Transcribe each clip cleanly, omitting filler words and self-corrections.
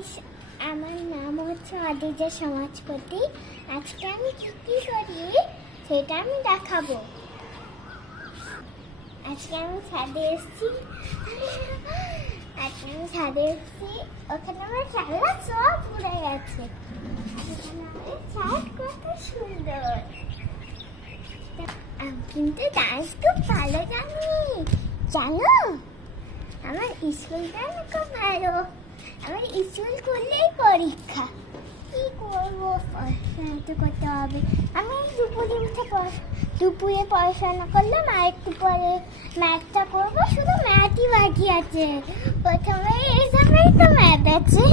Guys, আমার নাম হচ্ছে আদিজা সমাজপতি। আজকে আমি কি কি করি সেটা আমি দেখাবো। আজকে আমি ছাদে এসেছি ওখানে আমার খেলা সব উড়ে গেছে। ছাদ কত সুন্দর। আমি কিন্তু ডান্স খুব ভালো জানো। আমার স্কুলটা খুব ভালো। আমার স্কুল করলেই পরীক্ষা, কি করবো, পড়াশোনা তো করতে হবে। আমি দুপুরে পড়াশোনা করলাম, আর একটু পরে ম্যাথটা করবো। শুধু ম্যাথই বাকি আছে। প্রথমে এইসবেই তো ম্যাথ আছে।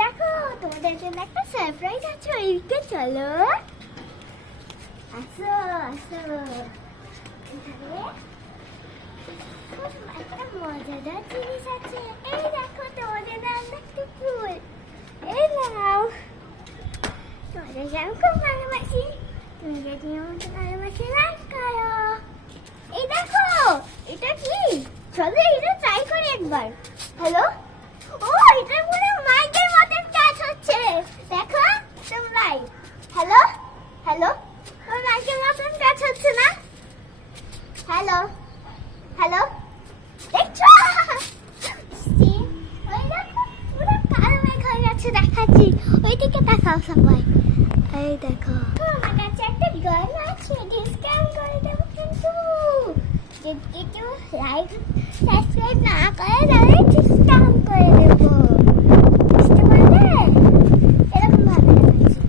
দেখো, তোমাদের জন্য একটা সারপ্রাইজ আছে, ওইদিকে চলো। আসো আসো, একটা মজাদার জিনিস আছে। এই দেখো, তোমাদের জন্য একটা ফুল। এই নাও, তোমাদের আমি খুব ভালোবাসি। তুমি যদি আমাকে ভালোবাসি, লাইক করো। এই দেখো, এটা কি? চলো এটা ট্রাই করি একবার। হ্যালো, ও এটা পুরো মাইকের মতন কাজ হচ্ছে। দেখো তোমরাই। হ্যালো হ্যালো, ওই মাইকের মতন কাজ হচ্ছে না? হ্যালো হ্যালো, দেখছো? ওই দেখো, পুরো কালো মেঘ হয়ে গেছে। দেখাচ্ছি, ওইদিকে তাকাও সবাই। এই দেখো, আমার কাছে একটা গান আছে, ডিসকাউন্ট করে দেবো। কিন্তু যদি কেউ লাইক সাবস্ক্রাইব না করে তাহলে ডিসকাউন্ট করে দেবো। বুঝতে পারলে? এরকম ভাবে দেখাচ্ছি।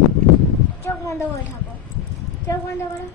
চোখ বন্ধ করে থাকো, চোখ বন্ধ করো।